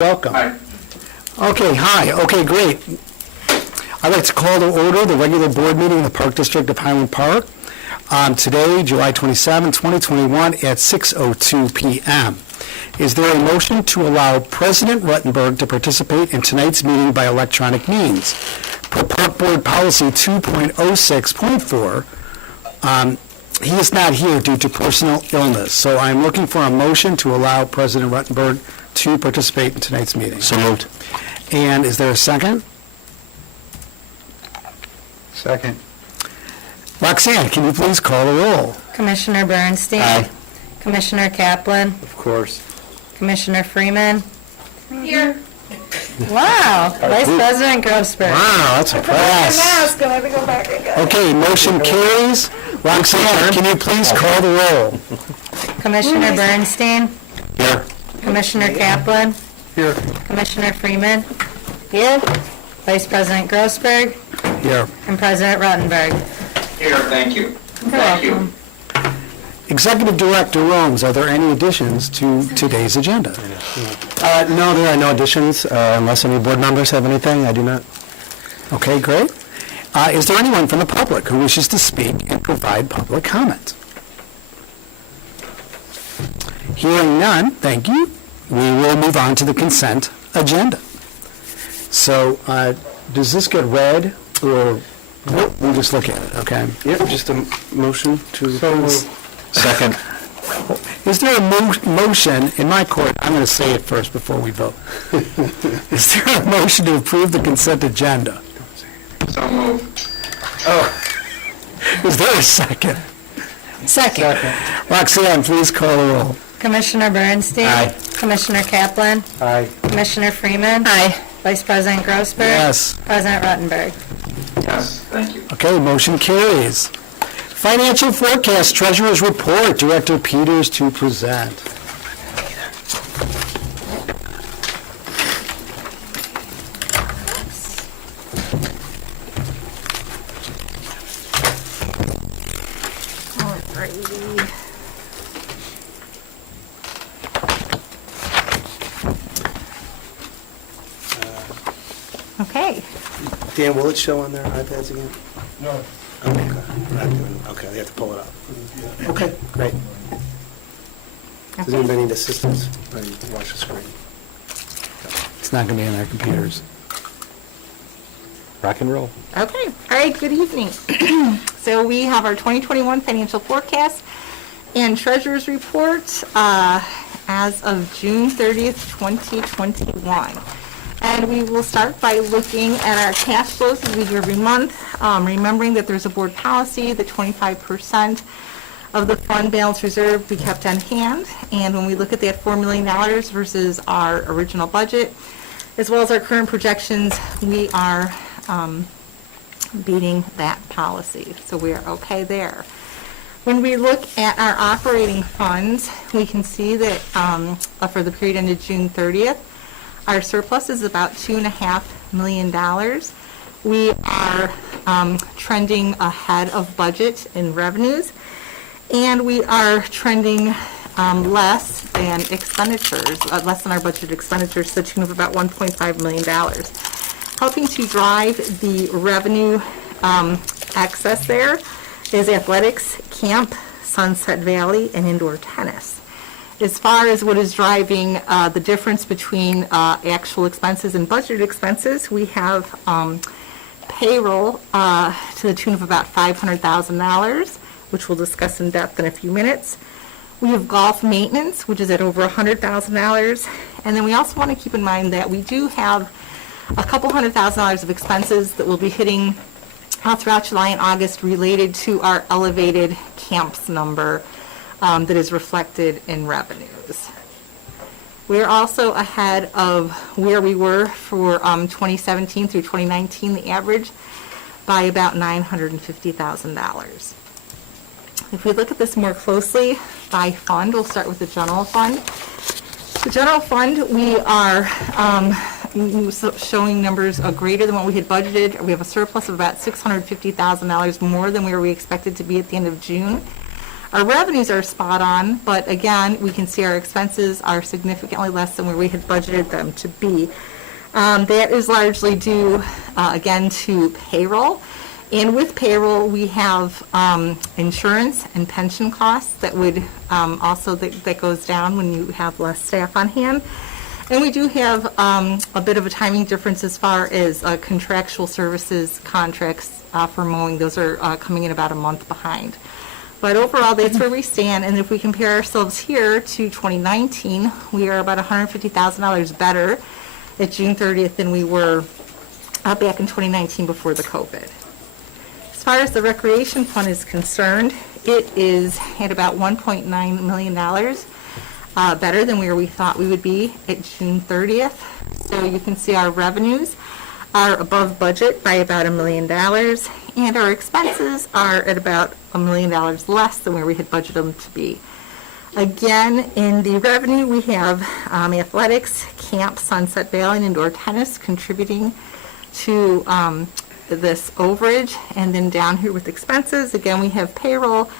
Welcome. Hi. Okay, hi. Okay, great. I'd like to call to order the regular board meeting in the Park District of Highland Park on today, July 27, 2021, at 6:02 p.m. Is there a motion to allow President Ruttenberg to participate in tonight's meeting by electronic means? Per Park Board Policy 2.06.4, he is not here due to personal illness, so I'm looking for a motion to allow President Ruttenberg to participate in tonight's meeting. So moved. And is there a second? Second. Roxanne, can you please call the roll? Commissioner Bernstein. Aye. Commissioner Kaplan. Of course. Commissioner Freeman. Here. Wow. Vice President Grossberg. Wow, that's a press. Mask, I have to go back again. Okay, motion carries. Roxanne, can you please call the roll? Commissioner Bernstein. Here. Commissioner Kaplan. Here. Commissioner Freeman. Here. Vice President Grossberg. Here. And President Ruttenberg. Here, thank you. You're Thank you. welcome. Executive Director Romes, are there any additions to today's agenda? No, there are no additions, unless any board members have anything. I do not. Okay, great. Is there anyone from the public who wishes to speak and provide public comment? Hearing none, thank you. We will move on to the consent agenda. So, does this get read, or we'll just look at it, okay? Yep, just a motion to... Second. Is there a motion, in my court, I'm going to say it first before we vote. Is there a motion to approve the consent agenda? So moved. Is there a second? Second. Roxanne, please call the roll. Commissioner Bernstein. Aye. Commissioner Kaplan. Aye. Commissioner Freeman. Aye. Vice President Grossberg. Yes. President Ruttenberg. Yes, thank you. Okay, motion carries. Financial forecast, treasurer's report, Director Peters to present. Okay. Dan, will it show on their iPads again? No. Okay, okay, they have to pull it up. Okay, great. Does anybody need assistance? Or you can watch the screen? It's not going to be on our computers. Rock and roll. Okay, all right, good evening. So we have our 2021 financial forecast and treasurer's report as of June 30th, 2021. And we will start by looking at our cash flows as we do every month, remembering that there's a board policy that 25% of the fund balance reserve be kept on hand. And when we look at that $4 million versus our original budget, as well as our current projections, we are beating that policy. So we are okay there. When we look at our operating funds, we can see that for the period ended June 30th, our surplus is about $2.5 million. We are trending ahead of budget in revenues, and we are trending less than expenditures, less than our budgeted expenditures, to the tune of about $1.5 million. Helping to drive the revenue excess there is athletics, camp, Sunset Valley, and indoor tennis. As far as what is driving the difference between actual expenses and budgeted expenses, we have payroll to the tune of about $500,000, which we'll discuss in depth in a few minutes. We have golf maintenance, which is at over $100,000. And then we also want to keep in mind that we do have a couple $100,000 of expenses that will be hitting throughout July and August related to our elevated camps number that is reflected in revenues. We're also ahead of where we were for 2017 through 2019, the average, by about $950,000. If we look at this more closely by fund, we'll start with the general fund. The general fund, we are showing numbers greater than what we had budgeted. We have a surplus of about $650,000 more than where we expected to be at the end of June. Our revenues are spot on, but again, we can see our expenses are significantly less than where we had budgeted them to be. That is largely due, again, to payroll. And with payroll, we have insurance and pension costs that would also, that goes down when you have less staff on hand. And we do have a bit of a timing difference as far as contractual services contracts for mowing. Those are coming in about a month behind. But overall, that's where we stand. And if we compare ourselves here to 2019, we are about $150,000 better at June 30th than we were back in 2019 before the COVID. As far as the recreation fund is concerned, it is at about $1.9 million better than where we thought we would be at June 30th. So you can see our revenues are above budget by about $1 million, and our expenses are at about $1 million less than where we had budgeted them to be. Again, in the revenue, we have athletics, camp, Sunset Valley, and indoor tennis contributing to this overage. And then down here with expenses, again, we have payroll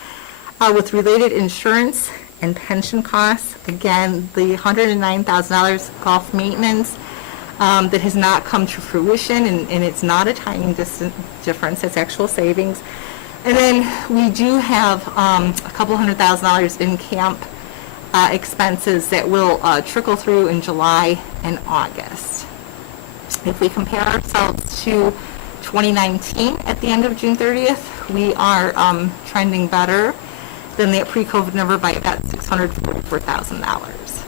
with related insurance and pension costs. Again, the $109,000 golf maintenance that has not come to fruition, and it's not a timing difference, it's actual savings. And then we do have a couple $100,000 in camp expenses that will trickle through in July and August. If we compare ourselves to 2019 at the end of June 30th, we are trending better than that pre-COVID number by about $644,000.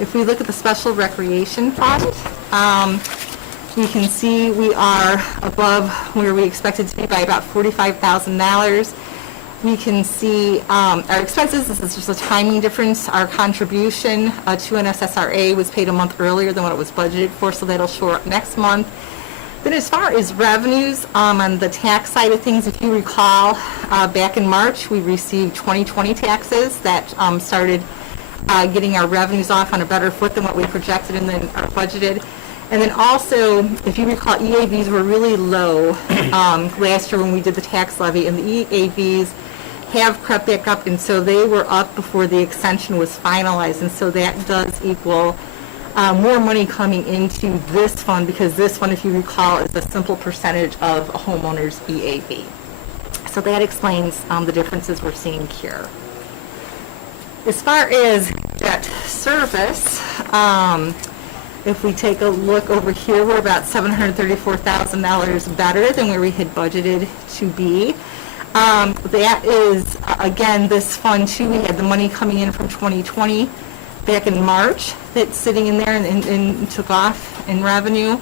If we look at the special recreation fund, we can see we are above where we expected to be by about $45,000. We can see our expenses, this is just a timing difference. Our contribution to an SSRA was paid a month earlier than what it was budgeted for, so that'll show up next month. Then as far as revenues, on the tax side of things, if you recall, back in March, we received 2020 taxes that started getting our revenues off on a better foot than what we projected and then are budgeted. And then also, if you recall, EAVs were really low last year when we did the tax levy, and the EAVs have crept back up, and so they were up before the extension was finalized, and so that does equal more money coming into this fund, because this one, if you recall, is a simple percentage of a homeowner's EAV. So that explains the differences we're seeing here. As far as debt service, if we take a look over here, we're about $734,000 better than where we had budgeted to be. That is, again, this fund too, we had the money coming in from 2020 back in March that's sitting in there and took off in revenue.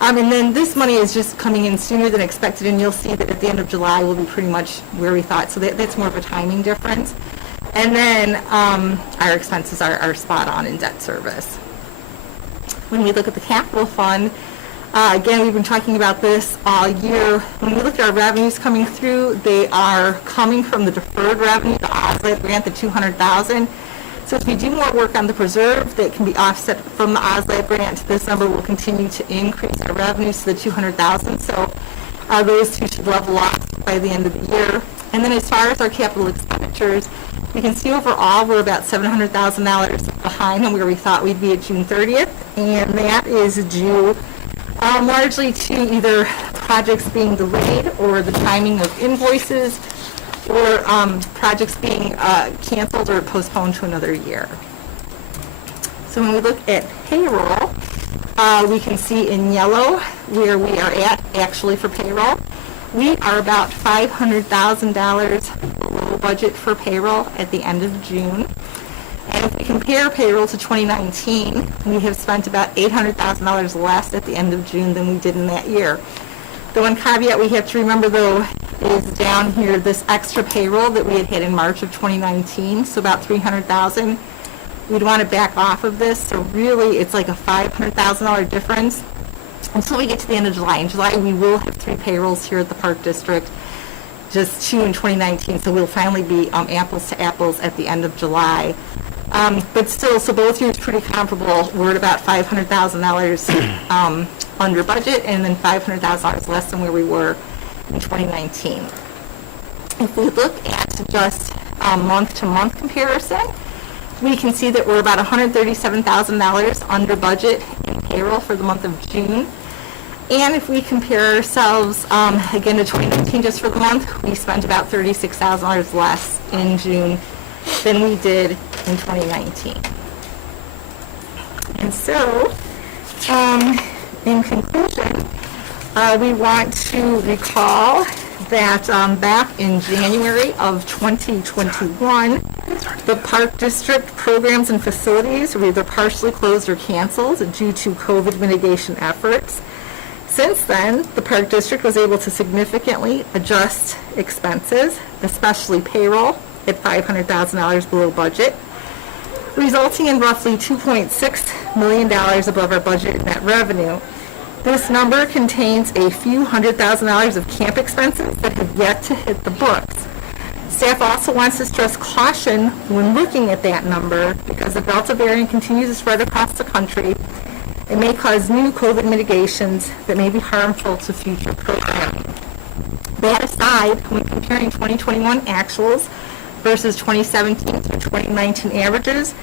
And then this money is just coming in sooner than expected, and you'll see that at the end of July we'll be pretty much where we thought. So that's more of a timing difference. And then our expenses are spot on in debt service. When we look at the capital fund, again, we've been talking about this all year. When we look at our revenues coming through, they are coming from the deferred revenue, the OSLAD grant, the $200,000. So if we do more work on the preserve that can be offset from the OSLAD grant, this number will continue to increase our revenues to the $200,000. So those two should level off by the end of the year. And then as far as our capital expenditures, we can see overall we're about $700,000 behind on where we thought we'd be at June 30th, and that is due largely to either projects being delayed or the timing of invoices, or projects being canceled or postponed to another year. So when we look at payroll, we can see in yellow where we are at actually for payroll. We are about $500,000 below budget for payroll at the end of June. And if we compare payroll to 2019, we have spent about $800,000 less at the end of June than we did in that year. The one caveat we have to remember, though, is down here, this extra payroll that we had in March of 2019, so about $300,000. We'd want to back off of this, so really it's like a $500,000 difference until we get to the end of July. In July, we will have 3 payrolls here at the Park District, just 2 in 2019, so we'll finally be apples to apples at the end of July. But still, so both years pretty comparable. We're at about $500,000 under budget, and then $500,000 less than where we were in 2019. If we look at just month-to-month comparison, we can see that we're about $137,000 under budget in payroll for the month of June. And if we compare ourselves, again, to 2019 just for the month, we spent about $36,000 less in June than we did in 2019. And so, in conclusion, we want to recall that back in January of 2021, the Park District programs and facilities were either partially closed or canceled due to COVID mitigation efforts. Since then, the Park District was able to significantly adjust expenses, especially payroll, at $500,000 below budget, resulting in roughly $2.6 million above our budget net revenue. This number contains a few $100,000 of camp expenses that have yet to hit the books. Staff also wants to stress caution when looking at that number because the Delta variant continues to spread across the country. It may cause new COVID mitigations that may be harmful to future programming. That aside, when comparing 2021 actuals versus 2017 through 2019 averages,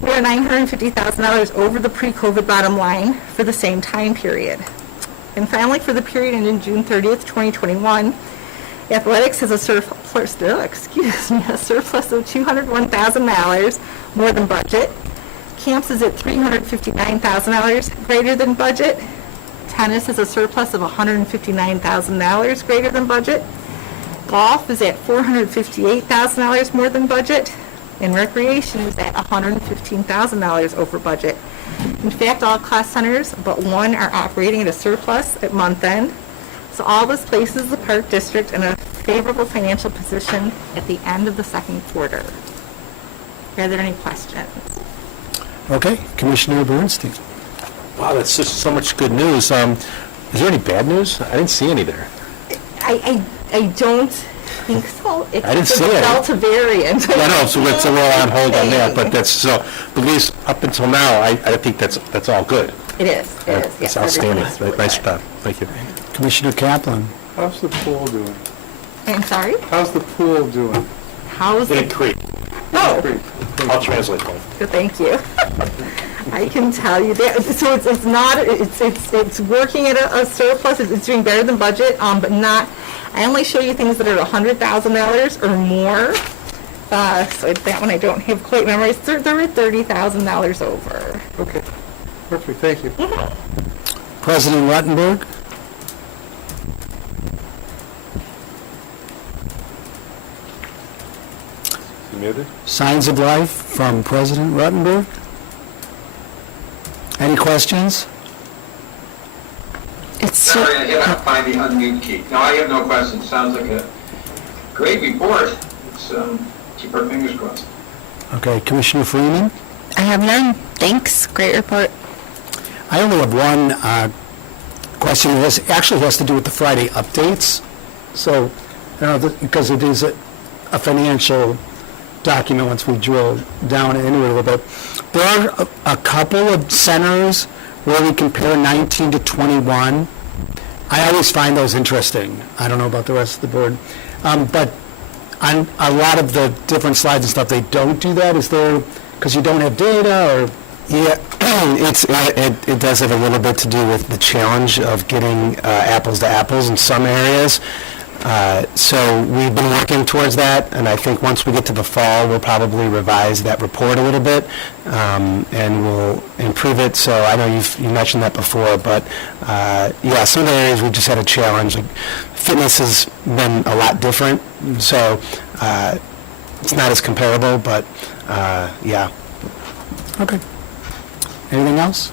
we are $950,000 over the pre-COVID bottom line for the same time period. And finally, for the period ending June 30th, 2021, athletics has a surplus of $201,000 more than budget. Camps is at $359,000 greater than budget. Tennis has a surplus of $159,000 greater than budget. Golf is at $458,000 more than budget. And recreation is at $115,000 over budget. In fact, all cost centers but one are operating at a surplus at month end. So all this places the Park District in a favorable financial position at the end of the second quarter. Are there any questions? Okay, Commissioner Bernstein. Wow, that's just so much good news. Is there any bad news? I didn't see any there. I don't think so. It's I didn't the see it. Delta variant. I know, so we're on hold on that, but that's, so, at least up until now, I think that's all good. It is. Yes, That's outstanding. everything is Nice good. job. Thank you. Commissioner Kaplan. How's the pool doing? I'm sorry? How's the pool doing? How's Big it? Creek. Oh, Great. I'll translate for you. thank you. I can tell you that. So it's not, it's working at a surplus. It's doing better than budget, but not, I only show you things that are $100,000 or more. So that one I don't have quite memorized. They're at $30,000 over. Okay, perfect, thank you. President Ruttenberg. You muted? Signs of life from President Ruttenberg. Any questions? Sorry, I gotta find the unmute key. No, I have no questions. Sounds like a great report. Let's keep our fingers crossed. Okay, Commissioner Freeman. I have none. Thanks. Great report. I only have one question. This actually has to do with the Friday updates. So, because it is a financial document once we drill down into it a little bit. There are a couple of centers where we compare 19 to 21. I always find those interesting. I don't know about the rest of the board. But on a lot of the different slides and stuff, they don't do that. Is there, because you don't have data or? Yeah, it does have a little bit to do with the challenge of getting apples to apples in some areas. So we've been working towards that, and I think once we get to the fall, we'll probably revise that report a little bit, and we'll improve it. So I know you mentioned that before, but yeah, some of the areas we've just had a challenge. Like fitness has been a lot different, so it's not as comparable, but yeah. Okay. Anything else?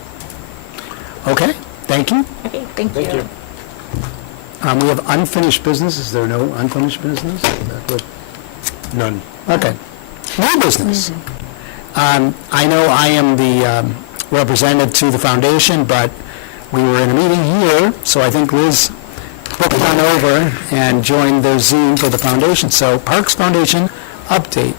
Okay, thank you. Okay, thank you. We have unfinished business. Is there no unfinished business? Is that what- None. Okay. New business. I know I am the representative to the foundation, but we were in a meeting here, so I think Liz booked on over and joined their Zoom for the foundation. So Parks Foundation update.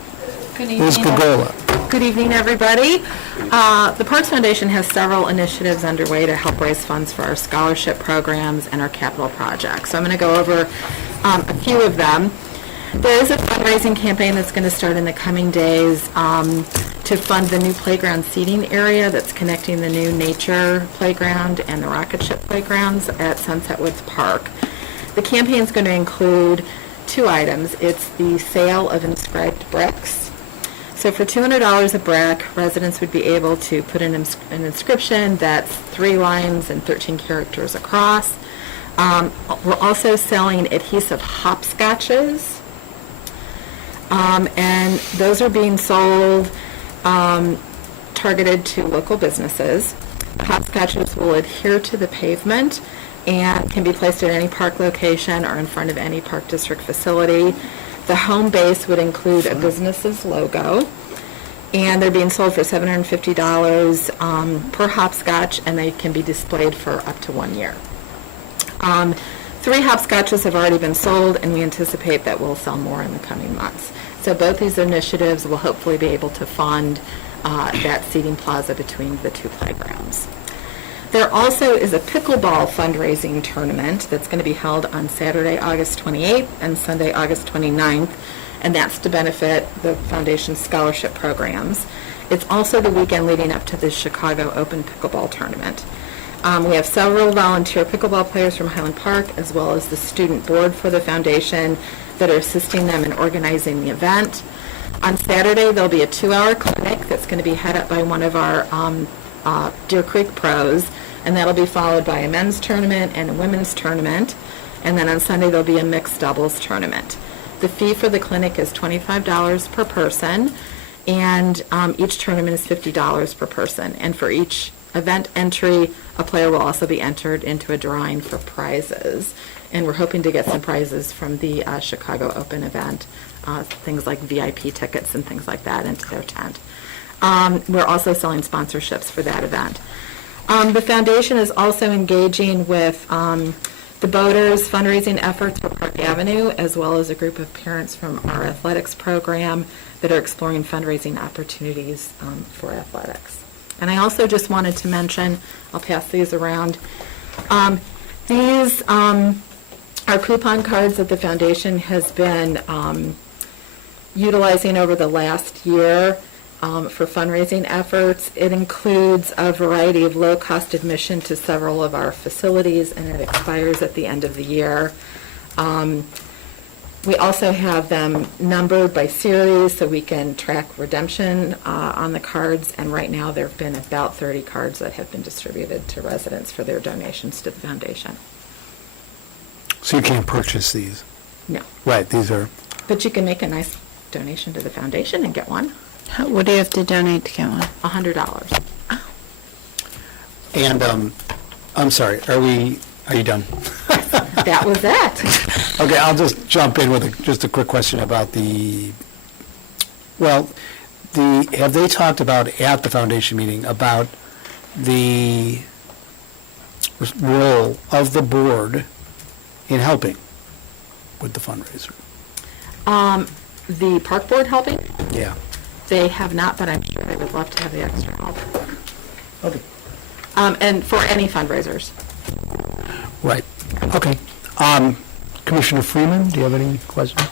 Liz Gagola. Good evening, everybody. The Parks Foundation has several initiatives underway to help raise funds for our scholarship programs and our capital projects. So I'm going to go over a few of them. There is a fundraising campaign that's going to start in the coming days to fund the new playground seating area that's connecting the new nature playground and the rocket ship playgrounds at Sunset Woods Park. The campaign's going to include 2 items. It's the sale of inscribed bricks. So for $200 a brick, residents would be able to put in an inscription that's 3 lines and 13 characters across. We're also selling adhesive hopscotches, and those are being sold targeted to local businesses. The hopscotches will adhere to the pavement and can be placed at any park location or in front of any park district facility. The home base would include a business's logo, and they're being sold for $750 per hopscotch, and they can be displayed for up to 1 year. 3 hopscotches have already been sold, and we anticipate that we'll sell more in the coming months. So both these initiatives will hopefully be able to fund that seating plaza between the 2 playgrounds. There also is a pickleball fundraising tournament that's going to be held on Saturday, August 28th and Sunday, August 29th, and that's to benefit the Foundation's scholarship programs. It's also the weekend leading up to the Chicago Open Pickleball Tournament. We have several volunteer pickleball players from Highland Park, as well as the student board for the foundation that are assisting them in organizing the event. On Saturday, there'll be a 2-hour clinic that's going to be headed up by one of our Deer Creek pros, and that'll be followed by a men's tournament and a women's tournament. And then on Sunday, there'll be a mixed doubles tournament. The fee for the clinic is $25 per person, and each tournament is $50 per person. And for each event entry, a player will also be entered into a drawing for prizes. And we're hoping to get some prizes from the Chicago Open event, things like VIP tickets and things like that into their tent. We're also selling sponsorships for that event. The foundation is also engaging with the boaters fundraising efforts for Park Avenue, as well as a group of parents from our athletics program that are exploring fundraising opportunities for athletics. And I also just wanted to mention, I'll pass these around, these are coupon cards that the foundation has been utilizing over the last year for fundraising efforts. It includes a variety of low-cost admission to several of our facilities, and it expires at the end of the year. We also have them numbered by series so we can track redemption on the cards, and right now there have been about 30 cards that have been distributed to residents for their donations to the foundation. So you can't purchase these? No. Right, these are, But you can make a nice donation to the foundation and get one. What do you have to donate to get one? $100. and, I'm sorry, are you done? That was it. Okay, I'll just jump in with just a quick question about have they talked about at the foundation meeting about the role of the board in helping with the fundraiser? The park board helping? Yeah. They have not, but I'm sure they would love to have the extra help. Okay. And for any fundraisers. Right, okay. Commissioner Freeman, do you have any questions?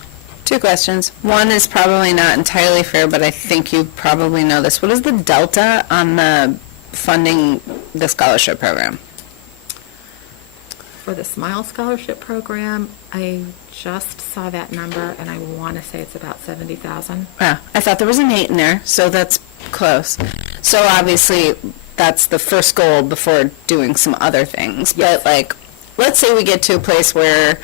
2 questions. One is probably not entirely fair, but I think you probably know this. What is the delta on the funding the scholarship program? For the Smile Scholarship Program, I just saw that number, and I want to say it's about $70,000. Wow, I thought there was an 8 in there, so that's close. So obviously, that's the first goal before doing some other things. Yes. But like, let's say we get to a place where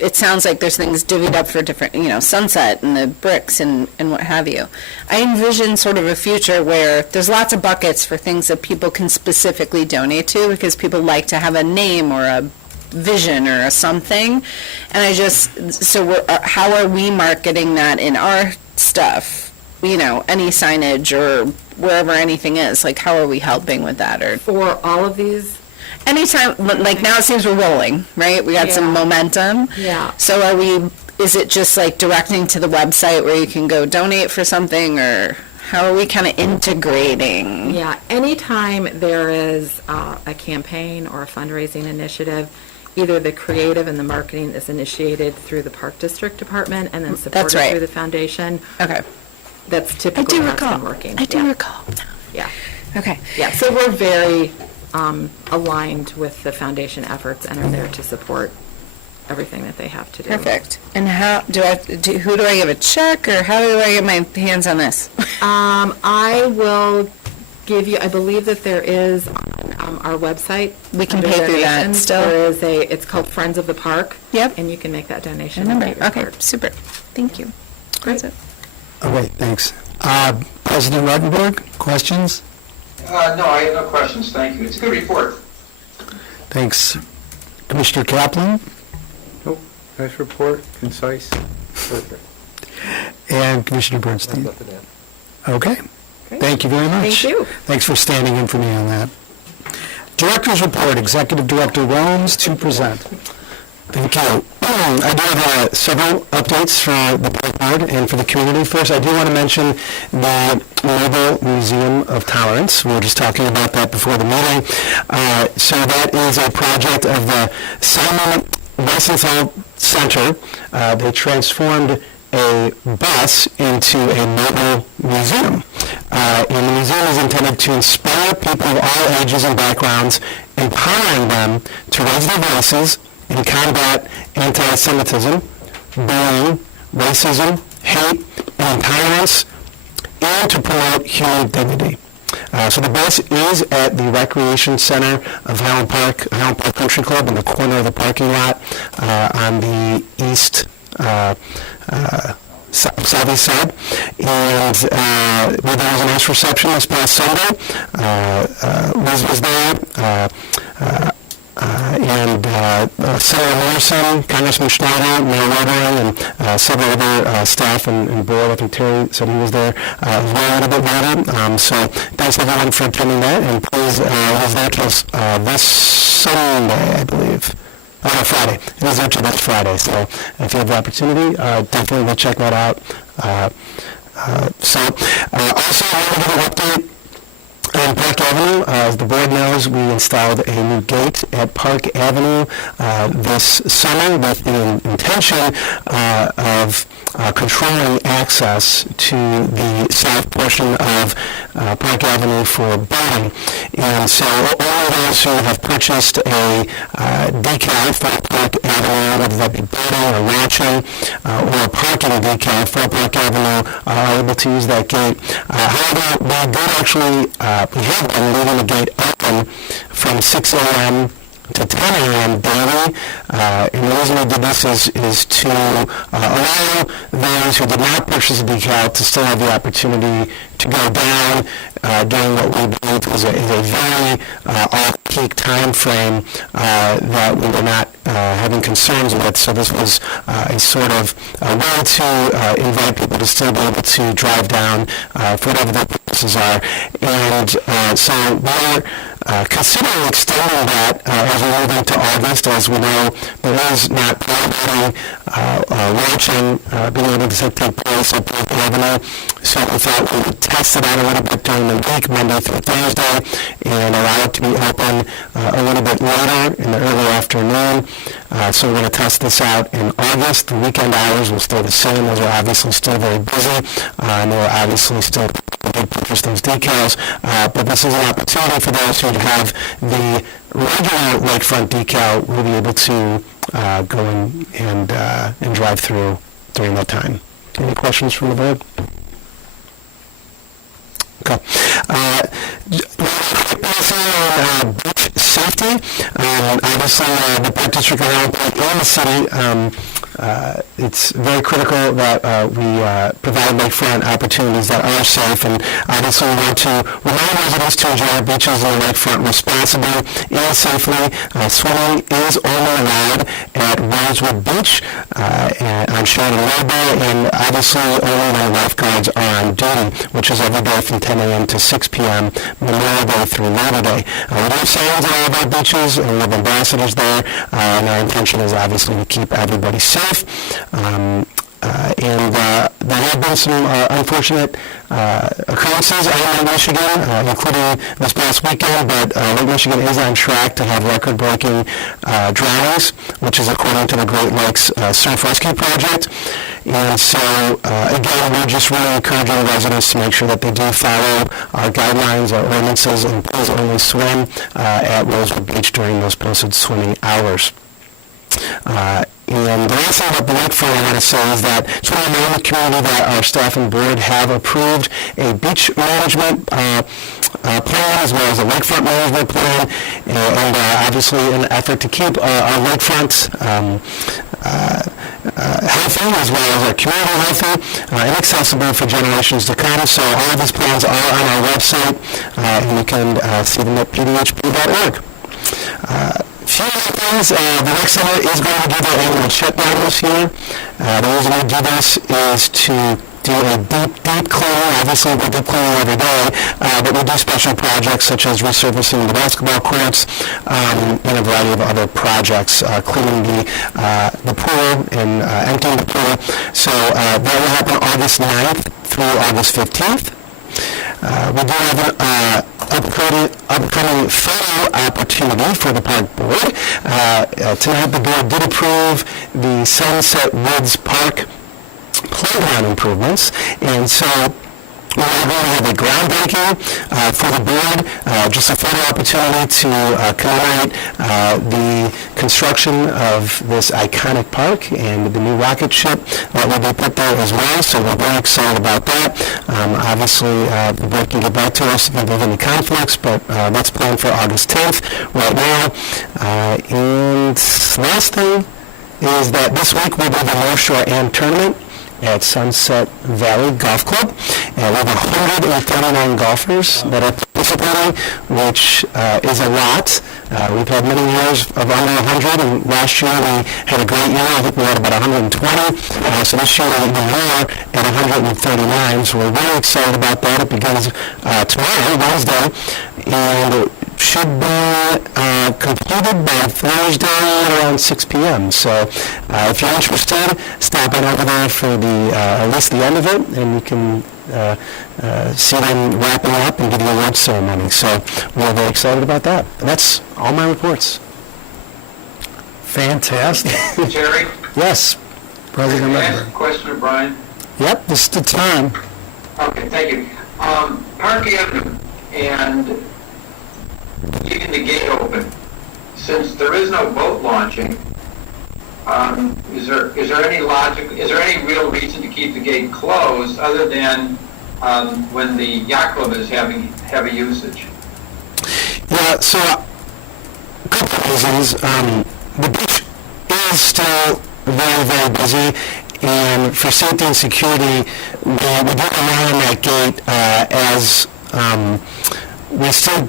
it sounds like there's things divvied up for different, Sunset and the bricks and what have you. I envision sort of a future where there's lots of buckets for things that people can specifically donate to because people like to have a name or a vision or a something. And how are we marketing that in our stuff? Any signage or wherever anything is, like how are we helping with that? Or For all of these, anytime, like now it seems we're rolling, right? We got some Yeah. momentum. Yeah. So is it just like directing to the website where you can go donate for something, or how are we kind of integrating? yeah, anytime there is a campaign or a fundraising initiative, either the creative and the marketing is initiated through the Park District Department and then That's supported right. through the foundation. Okay. That's I typically do how it's recall. been working. I do Yeah. recall. Yeah. Okay. Yeah, so we're very aligned with the foundation efforts and are there to support everything that they have to do. Perfect. And how, who do I give a check, or how do I get my hands on this? I will give you, I believe that there is on our website. We can under pay through that donations, still? There is it's called Friends of the Park. Yep. And you can make that donation. Remember, and pay your okay, card. super. Thank you. Great. That's it. Okay, thanks. President Ruttenberg, questions? No, I have no questions, thank you. It's a good report. Thanks. Commissioner Kaplan Nope, nice report, concise, perfect. and Commissioner Bernstein. Nothing to add. Okay. Thank you very much. Thank you. Thanks for standing in for me on that. Director's report, Executive Director Rollins to present. Thank you. I do have several updates for the Park Board and for the community. First, I do want to mention the Mobile Museum of Tolerance. We were just talking about that before the meeting. So that is a project of the Simon Wiesenthal Center. They transformed a bus into a mobile museum. And the museum is intended to inspire people of all ages and backgrounds, empowering them to raise their voices and combat anti-Semitism, bullying, racism, hate, and intolerance, and to promote human dignity. So the bus is at the Recreation Center of Highland Park Country Club in the corner of the parking lot on the east southeast side. And there was a nice reception this past Sunday. Liz was there. And Senator Morrison, Congressman Schneider, Mayor Watering, and several other staff and board. I think Terry said he was there as well a little bit later. So thanks everyone for attending that, and please, his that was this Sunday, I believe. Friday. It is actually this Friday, so if you have the opportunity, definitely go check that out. Also, I want to give an update on Park Avenue. As the board knows, we installed a new gate at Park Avenue this summer with the intention of controlling access to the south portion of Park Avenue for boating. And so all of those who have purchased a decal for Park Avenue, whether that be boating or launching, or a parking decal for Park Avenue, are able to use that gate. However, we did actually we have been leaving the gate open from 6 a.m. to 10 a.m. daily. And the reason we did this is to allow those who did not purchase a decal to still have the opportunity to go down during what we believe is a very off-peak time frame that we were not having concerns with. So this was a sort of way to invite people to still be able to drive down for whatever their purposes are. And so we're considering extending that as we move into August. As we know, there is not prohibiting launching being able to take place at Park Avenue. So we thought we would test it out a little bit during the week, Monday through Thursday, and allow it to be open a little bit later in the early afternoon. So we're going to test this out in August. The weekend hours will stay the same. Those are obviously still very busy, and there are obviously still people who purchase those decals. But this is an opportunity for those who have the regular lakefront decal will be able to go in and drive through during that time. Any questions from the board? Okay. Beach safety. Obviously, the Park District of Highland Park and the city, it's very critical that we provide lakefront opportunities that are safe, and obviously we want to remind residents to enjoy our beaches and the lakefront responsibly and safely. Swimming is only allowed at Rosewood Beach on Sheridan Road Bay, and obviously only when lifeguards are on duty, which is every day from 10 a.m. to 6 p.m. Memorial Day through Labor Day. We have signs at all of our beaches, and we have ambassadors there, and our intention is obviously to keep everybody safe. There have been some unfortunate occurrences around Michigan, including this past weekend, but Lake Michigan is on track to have record-breaking drownings, which is according to the Great Lakes Surf Rescue Project. And so, again, we're just really encouraging residents to make sure that they do follow our guidelines, our ordinances, and please only swim at Rosewood Beach during those posted swimming hours. And the last thing about the lakefront I want to say is that it's want to remind the community that our staff and board have approved a beach management plan as well as a lakefront management plan, and obviously in an effort to keep our lakefront healthy as well as our community healthy and accessible for generations to come. So all of these plans are on our website, and you can see them at pdhp.org. Few other things, the rec center is going to do their annual shutdown this year. The reason we do this is to do a deep cleaning. Obviously, we do cleaning every day, but we do special projects such as resurfacing the basketball courts and a variety of other projects, cleaning the pool and emptying the pool. So that will happen August 9th through August 15th. We do have an upcoming photo opportunity for the park board. Tonight the board did approve the Sunset Woods Park playground improvements, and so we're going to have a groundbreaking for the board, just a photo opportunity to commemorate the construction of this iconic park and the new rocket ship that will be put there as well, so we're very excited about that. Obviously, the board can get back to us if there's any conflicts, but that's planned for August 10th right now. And last thing is that this week we'll do the North Shore Am Tournament at Sunset Valley Golf Club. And we have 139 golfers that are participating, which is a lot. We've had many years of under 100, and last year we had a great year. I think we had about 120. So this year we'll be more at 139. So we're really excited about that. It begins tomorrow, Wednesday, and it should be completed by Thursday around 6 p.m. So if you're interested, stop on over there for at least the end of it, and you can see them wrapping up and give you a lunch ceremony. So we're very excited about that. And that's all my reports. Fantastic. Jerry, Yes, President can I ask Member. a question of Brian? Yep, this is the time. Okay, thank you. Park Avenue and keeping the gate open, since there is no boat launching, is there any logic, is there any real reason to keep the gate closed other than when the yacht club is having heavy usage? Yeah, so a couple of reasons. The beach is still very, very busy, and for safety and security, we do rely on that gate as we still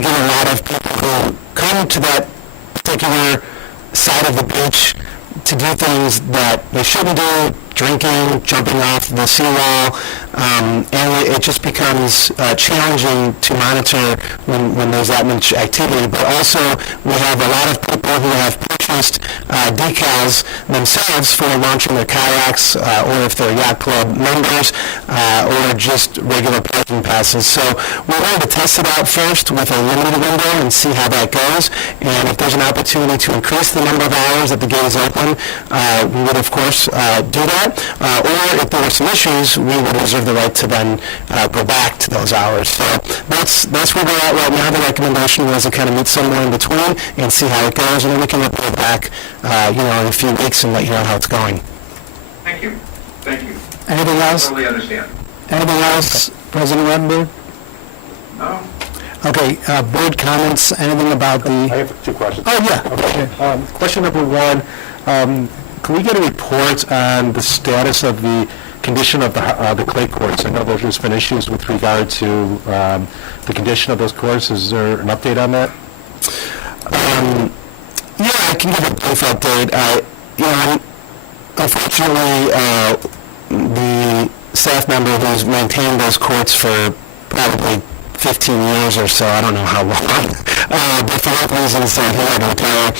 get a lot of people who come to that particular side of the beach to do things that they shouldn't do, drinking, jumping off the seawall, and it just becomes challenging to monitor when there's that much activity. But also, we have a lot of people who have purchased decals themselves for launching their kayaks, or if they're yacht club members, or just regular parking passes. So we're going to test it out first with a limited window and see how that goes. And if there's an opportunity to increase the number of hours that the gate is open, we would of course do that. Or if there were some issues, we would reserve the right to then go back to those hours. So that's where we're at right now. The recommendation was to kind of meet somewhere in between and see how it goes, and then we can report back, in a few weeks and let you know how it's going. Thank you. Thank you. Anything else? Totally understand. Anything else, President Reddenberg? No? Okay, board comments, anything about I the, have two questions. oh, yeah. Okay. Question number one, can we get a report on the status of the condition of the clay courts? I know there's been issues with regard to the condition of those courts. Is there an update on that? Yeah, I can give a brief update. Unfortunately, the staff member who's maintained those courts for probably 15 years or so, I don't know how long, but for health reasons, he had to retire.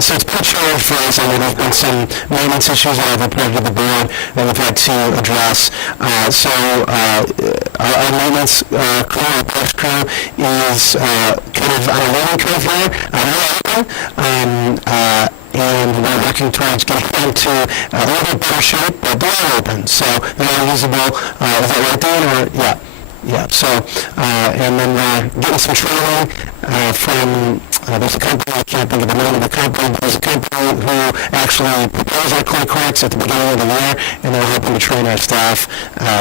So it's been challenged for us. I mean, there's been some maintenance issues that I've reported to the board that we've had to address. So our maintenance crew, our parks crew, is kind of on a learning curve here. And we're working towards getting them to a little bit better shape, but they're open, so they're not usable. Is that right, Dan? Or, yeah. Yeah, so, and then getting some training from, there's a company, I can't think of the name of the company, but there's a company who actually proposed our clay courts at the beginning of the year, and they're hoping to train our staff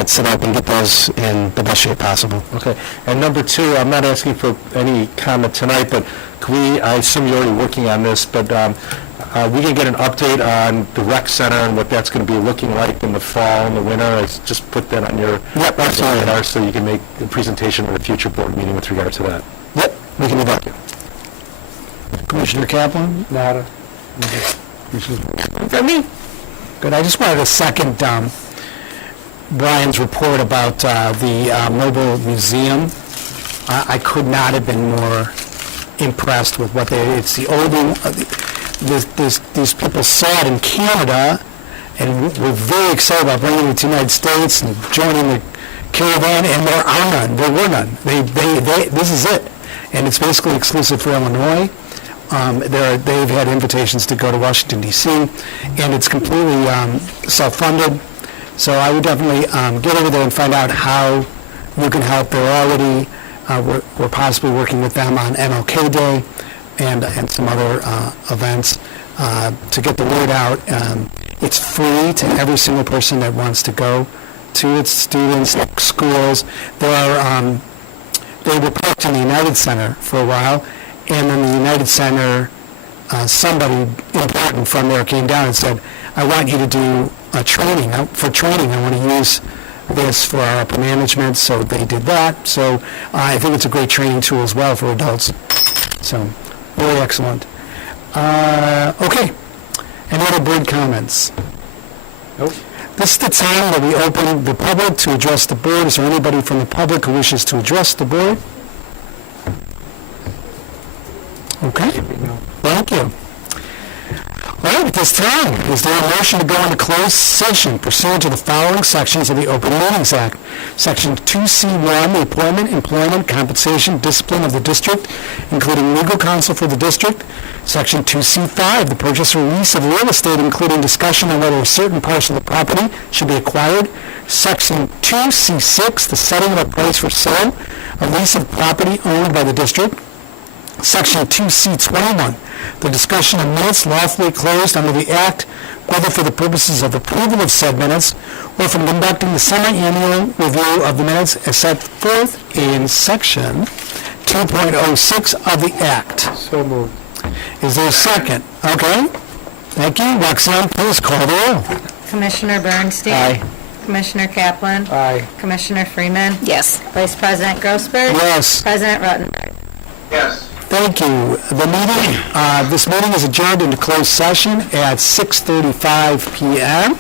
so that we can get those in the best shape possible. Okay. And number two, I'm not asking for any comment tonight, but can we, I assume you're already working on this, but we can get an update on the rec center and what that's going to be looking like in the fall and the winter. I just put that on your radar so you can make a presentation at a future board meeting with regard to that. Yep, we can do that. Commissioner Kaplan? Nada. For me. Good. I just wanted to second Brian's report about the mobile museum. I could not have been more impressed with what it's the older, these people saw it in Canada and were very excited about bringing it to the United States and joining the caravan, and there are none. There were none. This is it. And it's basically exclusive for Illinois. They've had invitations to go to Washington, D.C., and it's completely self-funded. So I would definitely get over there and find out how you can help. They're already, we're possibly working with them on MLK Day and some other events to get the word out. It's free to every single person that wants to go to it, students, schools. They were parked in the United Center for a while, and then the United Center, somebody important from there came down and said, I want you to do training. For training, I want to use this for our upper management, so they did that. So I think it's a great training tool as well for adults. So, very excellent. Okay. Any other board comments? Nope. This is the time that we open the public to address the board. Is there anybody from the public who wishes to address the board? Okay. Thank you. All right, at this time, is there a motion to go into closed session pursuant to the following sections of the Open Meetings Act? Section 2C1, the appointment, employment, compensation, discipline of the district, including legal counsel for the district. Section 2C5, the purchase or lease of real estate, including discussion on whether a certain parcel of property should be acquired. Section 2C6, the setting of a price for sale, a lease of property owned by the district. Section 2C21, the discussion of minutes lawfully closed under the Act, whether for the purposes of approval of said minutes or from conducting the semi-annual review of the minutes as set forth in Section 2.06 of the Act. So moved. Is there a second? Okay. Thank you. Roxanne, please call the roll. Commissioner Bernstein? Aye. Commissioner Kaplan? Aye. Commissioner Freeman? Yes. Vice President Grossberg? Yes. President Ruttenberg? Yes. Thank you. This meeting is adjourned into closed session at 6:35 p.m.